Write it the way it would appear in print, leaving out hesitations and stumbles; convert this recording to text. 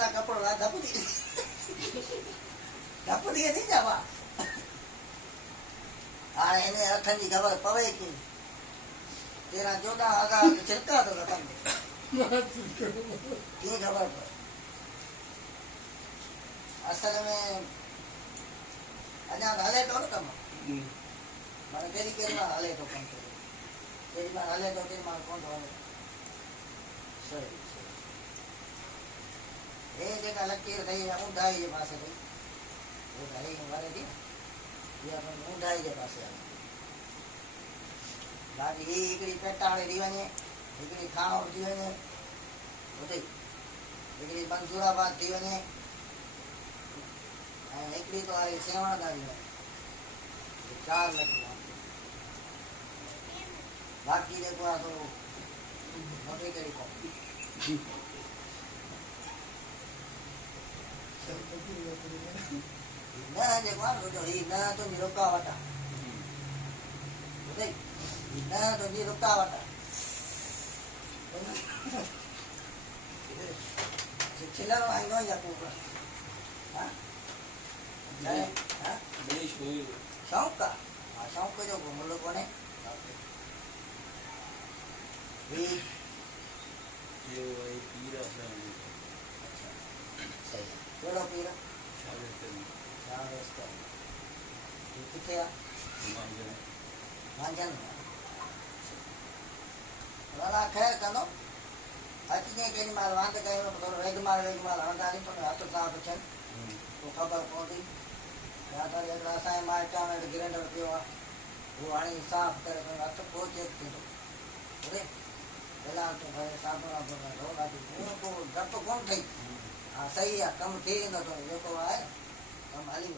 था कपड़ो ला धपुदी धपुदी नहीं जावा हाँ इन्हें अठन जी खबर पवे की तेरा जोड़ा आगा छिलका तो खत्म की खबर पर असल में अजा हले तो न कम माने केरी केरी मां हले तो कम केरी मां हले तो केरी मां कोन तो हले सही ए जेका लकीर थई ऊंधाई जे पासे थई वो ढाई वारे दी ये अपन ऊंधाई जे पासे आ बाकी ही हिकड़ी पेटाड़े दी वने हिकड़ी खाओ दी वने उते हिकड़ी मंसूराबाद दी वने हिकड़ी तो आई सेवादारी में 4 लख बाकी देखो आ तो मोटी करी को ना जे मार जो ही ना तो निरोका वाटा उते ना तो निरोका वाटा चिल्लर आई नो या पूरा हां शौक का हाँ शौक जो घूम लो कोने ये वही पीरा से अच्छा सही केड़ो पीरा शावेस का ये किथे आ मांजन वाला खैर कनो अचने के माल वांद कयो तो वेग माल हंदारी तो हाथ साफ छन तो खबर पौंदी या तो एक रासाय मार्टा में ग्राइंडर पियो वो आनी साफ करे तो हाथ पहुंचे थी अरे पहला तो भाई साबुन बना लो बाकी को डप कौन थई हां सही है कम थी न तो जो को आए हम हली